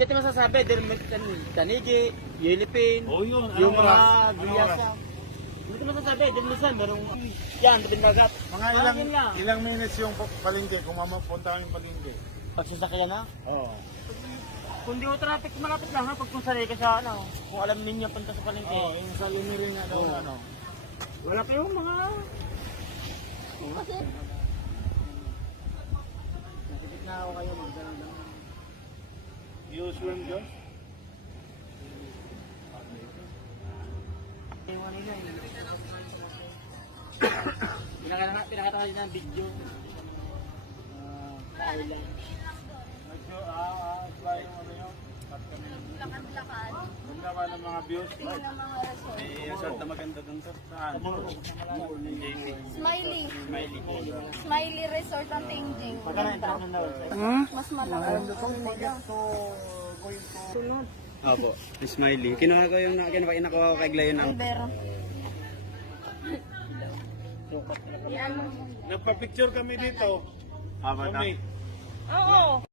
Kasi masasabi, dahil may Tanigi, Yelipin, Oh, yun. yung Anong mga oras? Guyasa. Hindi ko masasabi, dahil minsan merong yan, Binmagat. Mga ilang minutes yung palengke, kung mapunta kami palengke. Pagsasakyan na. Oo. Kung di mo traffic, malapit lang ha, pag kung sanay ka sa ano, kung alam ninyo punta sa palengke. Oo, yung sa Lumirin nga daw, ano. Wala pa yung mga... Nakikit na ako kayo, magdala lang. Usual yun? Pinakita ka din ng video. Paulan. Apply yung ano yun. At kami. Lakad-lakad. Ganda ba ng mga views? Tingin ng mga resort. Resort na maganda dun sir. Saan? Smiley. Smiley. Smiley Resort ang Tingjing. Pagka na-intro na daw. Mas malaki. Opo, Smiley. Kinuha ko yung nakuha ko kay Glayon ng Pero. Yan. Nagpa-picture kami dito. Abata. Kami. Oo.